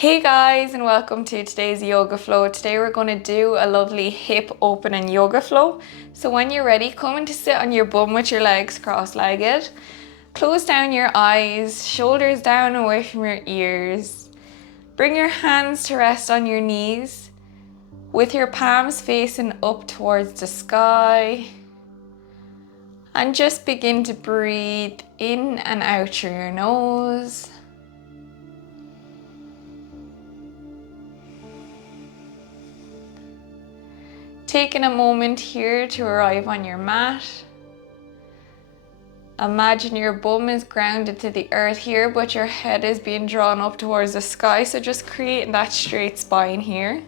Hey guys, and welcome to today's yoga flow. Today we're going to do a lovely hip opening yoga flow. So when you're ready, come in to sit on your bum with your legs cross-legged. Close down your eyes, shoulders down away from your ears. Bring your hands to rest on your knees with your palms facing up towards the sky. And just begin to breathe in and out through your nose. Taking a moment here to arrive on your mat. Imagine your bum is grounded to the earth here, but your head is being drawn up towards the sky, so just creating that straight spine here.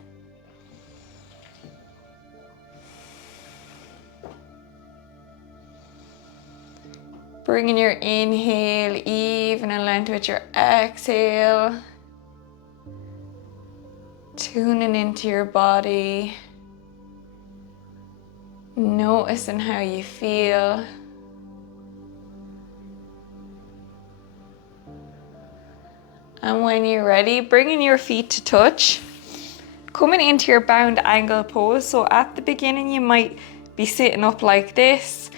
Bringing your inhale even and length with your exhale. Tuning into your body. Noticing how you feel. And when you're ready, bringing your feet to touch. Coming into your bound angle pose. So at the beginning you might be sitting up like this,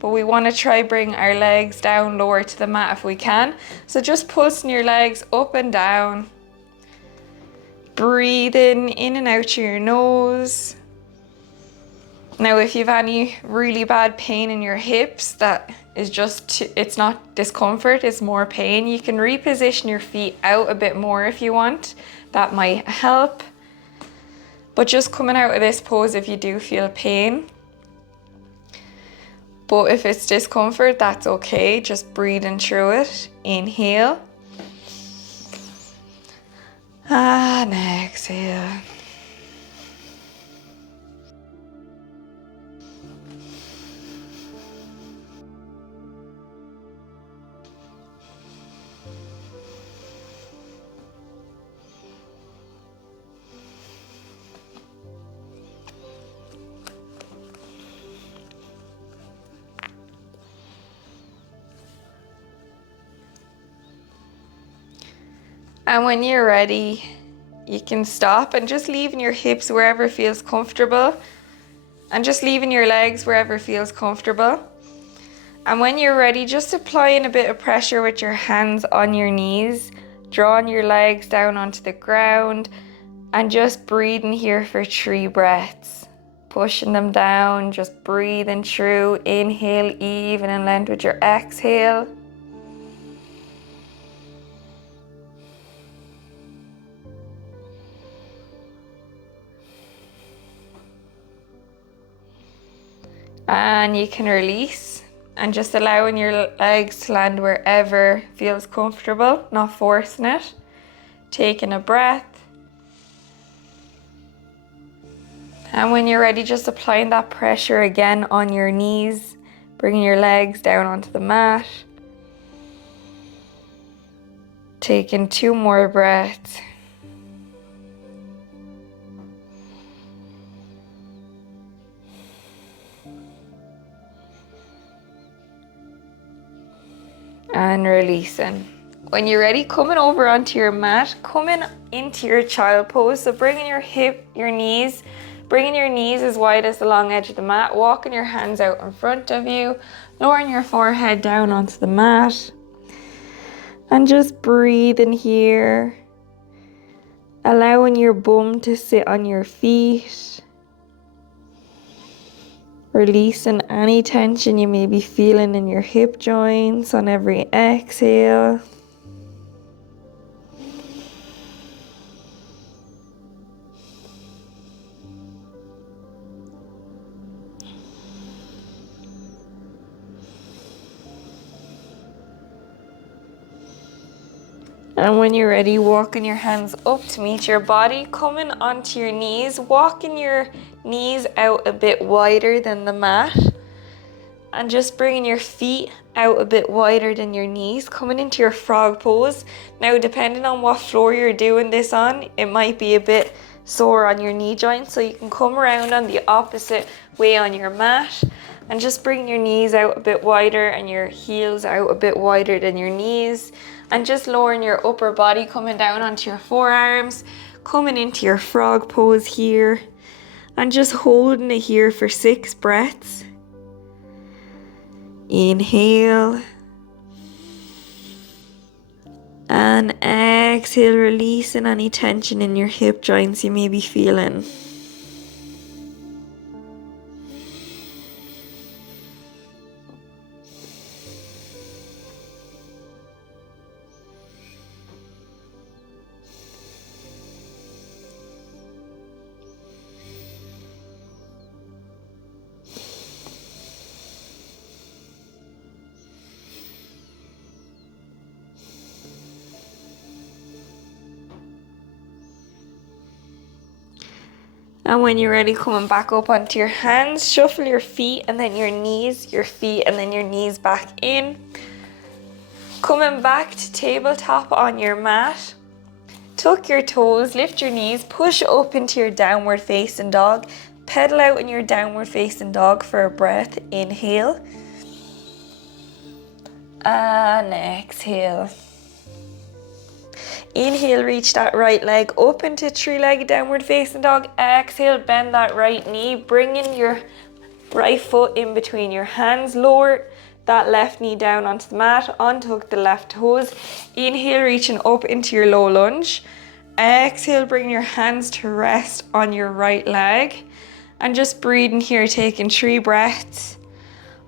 but we want to try bring our legs down lower to the mat if we can. So just pulsing your legs up and down. Breathing in and out through your nose. Now, if you have any really bad pain in your hips, that is it's not discomfort, it's more pain. You can reposition your feet out a bit more if you want. That might help. But just coming out of this pose if you do feel pain. But if it's discomfort, that's okay. Just breathing through it. Inhale. And exhale. And when you're ready, you can stop and just leaving your hips wherever feels comfortable and just leaving your legs wherever feels comfortable. And when you're ready, just applying a bit of pressure with your hands on your knees, drawing your legs down onto the ground and just breathing here for 3 breaths. Pushing them down, just breathing through. Inhale even and length with your exhale. And you can release and just allowing your legs to land wherever feels comfortable, not forcing it. Taking a breath. And when you're ready, just applying that pressure again on your knees, bringing your legs down onto the mat. Taking 2 more breaths. And releasing. When you're ready, coming over onto your mat, coming into your child pose. So bringing your knees as wide as the long edge of the mat, walking your hands out in front of you, lowering your forehead down onto the mat, and just breathing here, allowing your bum to sit on your feet. Releasing any tension you may be feeling in your hip joints on every exhale. And when you're ready, walking your hands up to meet your body, coming onto your knees, walking your knees out a bit wider than the mat, and just bringing your feet out a bit wider than your knees, coming into your frog pose. Now, depending on what floor you're doing this on, it might be a bit sore on your knee joints, so you can come around on the opposite way on your mat and just bring your knees out a bit wider and your heels out a bit wider than your knees. And just lowering your upper body, coming down onto your forearms, coming into your frog pose here, and just holding it here for 6 breaths. Inhale. And exhale, releasing any tension in your hip joints you may be feeling. And when you're ready, coming back up onto your hands, shuffle your feet and then your knees, your feet and then your knees back in. Coming back to tabletop on your mat. Tuck your toes, lift your knees, push up into your downward facing dog. Pedal out in your downward facing dog for a breath. Inhale. And exhale. Inhale, reach that right leg up into 3-legged downward facing dog. Exhale, bend that right knee, bringing your right foot in between your hands. Lower that left knee down onto the mat, untuck the left toes. Inhale, reaching up into your low lunge. Exhale, bring your hands to rest on your right leg. And just breathing here, taking 3 breaths.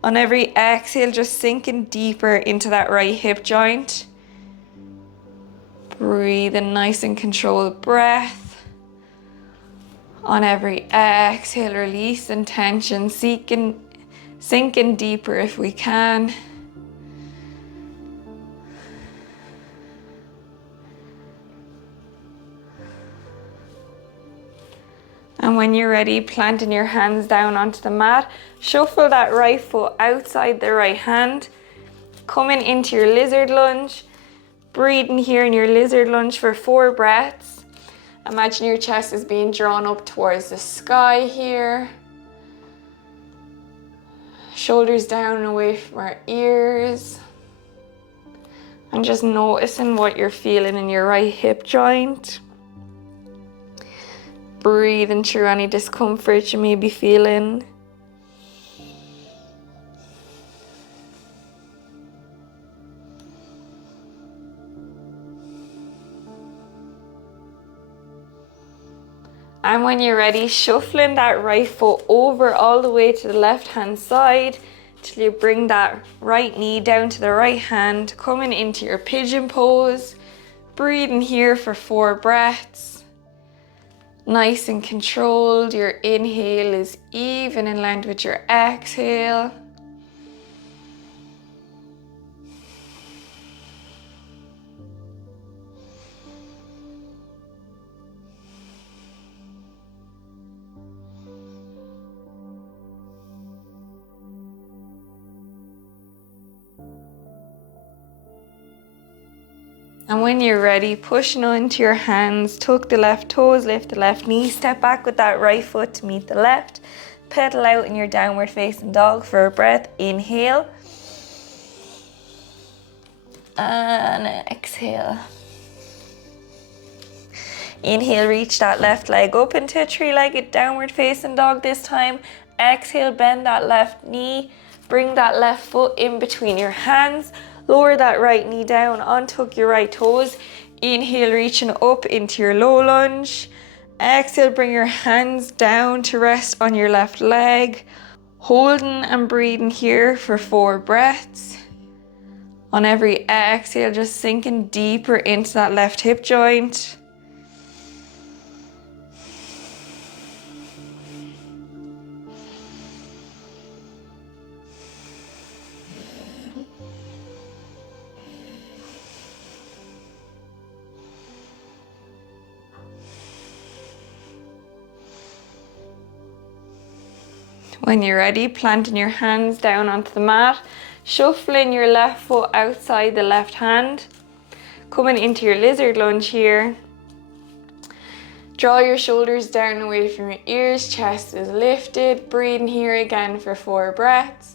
On every exhale, just sinking deeper into that right hip joint. Breathe in nice and controlled breath. On every exhale, release and tension, sinking deeper if we can. And when you're ready, planting your hands down onto the mat, shuffle that right foot outside the right hand, coming into your lizard lunge. Breathing here in your lizard lunge for 4 breaths. Imagine your chest is being drawn up towards the sky here. Shoulders down and away from our ears. And just noticing what you're feeling in your right hip joint. Breathing through any discomfort you may be feeling. And when you're ready, shuffling that right foot over all the way to the left hand side till you bring that right knee down to the right hand, coming into your pigeon pose. Breathing here for 4 breaths. Nice and controlled. Your inhale is even in line with your exhale. And when you're ready, pushing into your hands, tuck the left toes, lift the left knee, step back with that right foot to meet the left. Pedal out in your downward facing dog for a breath. Inhale. And exhale. Inhale, reach that left leg up into a 3-legged downward facing dog this time. Exhale, bend that left knee. Bring that left foot in between your hands. Lower that right knee down, untuck your right toes. Inhale, reaching up into your low lunge. Exhale, bring your hands down to rest on your left leg. Holding and breathing here for 4 breaths. On every exhale, just sinking deeper into that left hip joint. When you're ready, planting your hands down onto the mat, shuffling your left foot outside the left hand, coming into your lizard lunge here. Draw your shoulders down away from your ears, chest is lifted. Breathing here again for 4 breaths.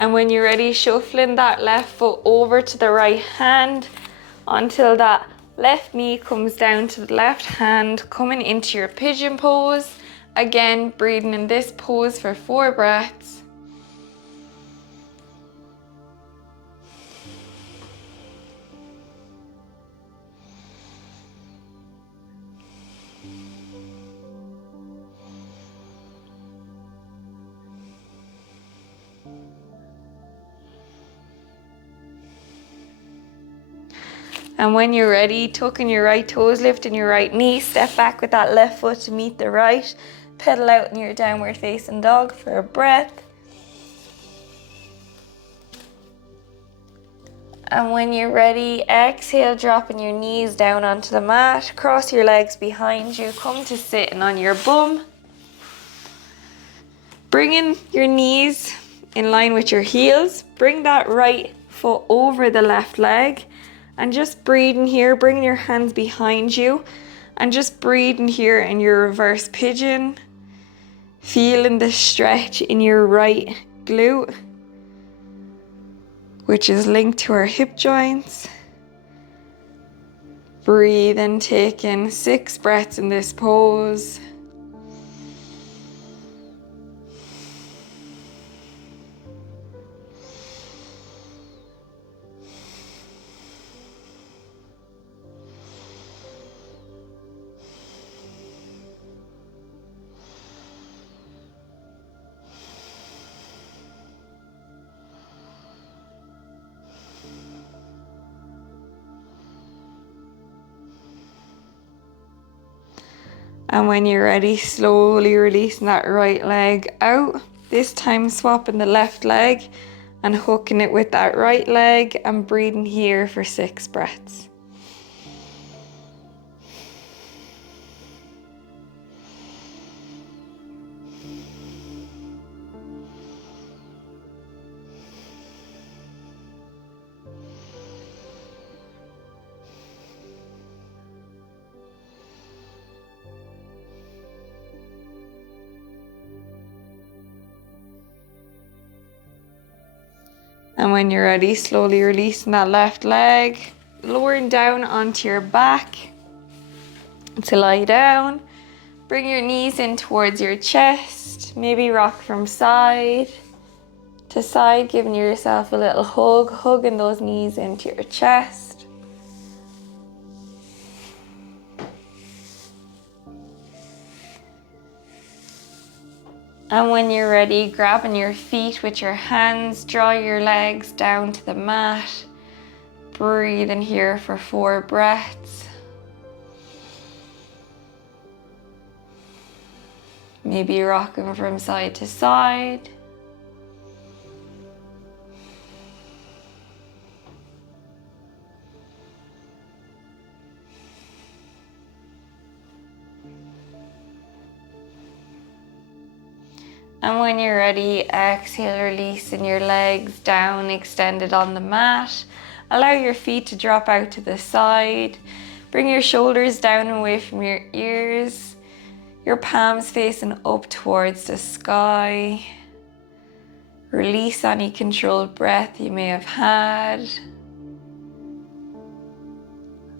And when you're ready, shuffling that left foot over to the right hand until that left knee comes down to the left hand, coming into your pigeon pose. Again, breathing in this pose for 4 breaths. And when you're ready, tucking your right toes, lifting your right knee, step back with that left foot to meet the right. Pedal out in your downward facing dog for a breath. And when you're ready, exhale, dropping your knees down onto the mat. Cross your legs behind you, come to sitting on your bum. Bringing your knees in line with your heels. Bring that right foot over the left leg. And just breathing here, bringing your hands behind you. And just breathing here in your reverse pigeon. Feeling the stretch in your right glute, which is linked to our hip joints. Breathing, taking 6 breaths in this pose. And when you're ready, slowly releasing that right leg out. This time swapping the left leg and hooking it with that right leg and breathing here for 6 breaths. And when you're ready, slowly releasing that left leg, lowering down onto your back to lie down. Bring your knees in towards your chest, maybe rock from side to side, giving yourself a little hug, hugging those knees into your chest. And when you're ready, grabbing your feet with your hands, draw your legs down to the mat. Breathe in here for 4 breaths. Maybe rocking from side to side. And when you're ready, exhale, releasing your legs down, extended on the mat. Allow your feet to drop out to the side. Bring your shoulders down away from your ears. Your palms facing up towards the sky. Release any controlled breath you may have had.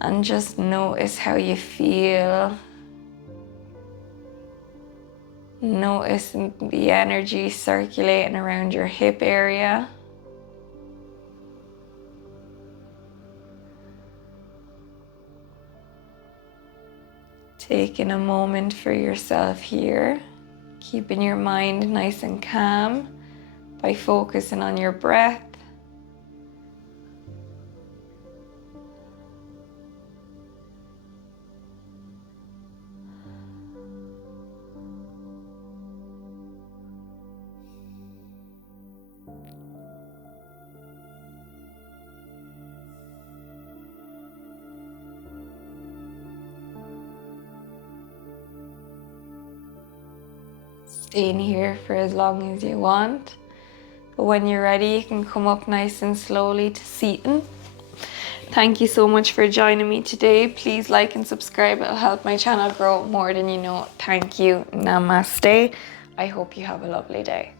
And just notice how you feel. Noticing the energy circulating around your hip area. Taking a moment for yourself here, keeping your mind nice and calm by focusing on your breath. Staying here for as long as you want. But when you're ready, you can come up nice and slowly to seating. Thank you so much for joining me today. Please like and subscribe. It'll help my channel grow more than you know. Thank you. Namaste. I hope you have a lovely day.